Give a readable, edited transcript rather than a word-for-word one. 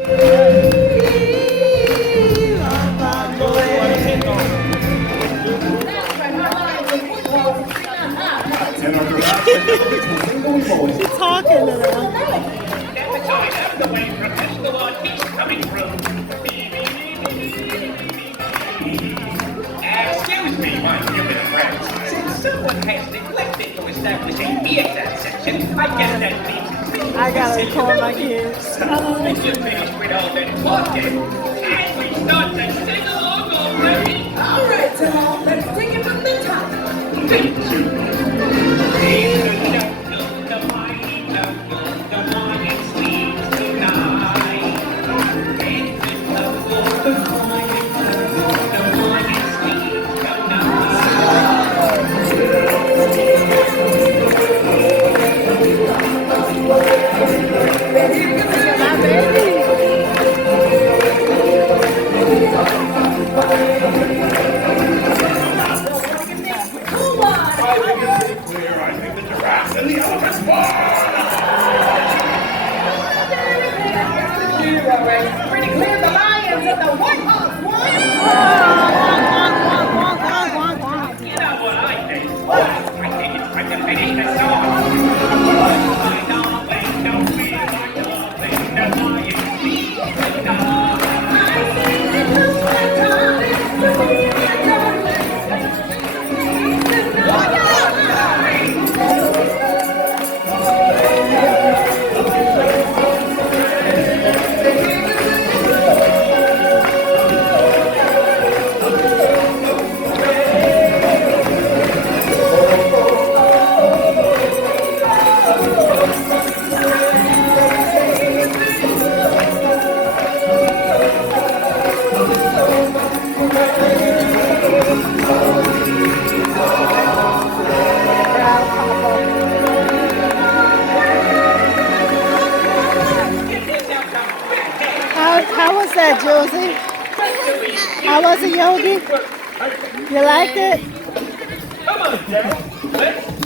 She's talking to them. Excuse me, my human friends. Since someone has neglected to establish a BXS section, I guess that means I gotta record my kids. If you're finished with all that talking, and we start to sing along already. All right, Tom, let's take it from the top. Thank you. Pretty clear the lions and the warthogs. You know what I think? I think it's time to finish the song. How was that, Josie? How was it, Yogi? You liked it? Come on, Dad. Let's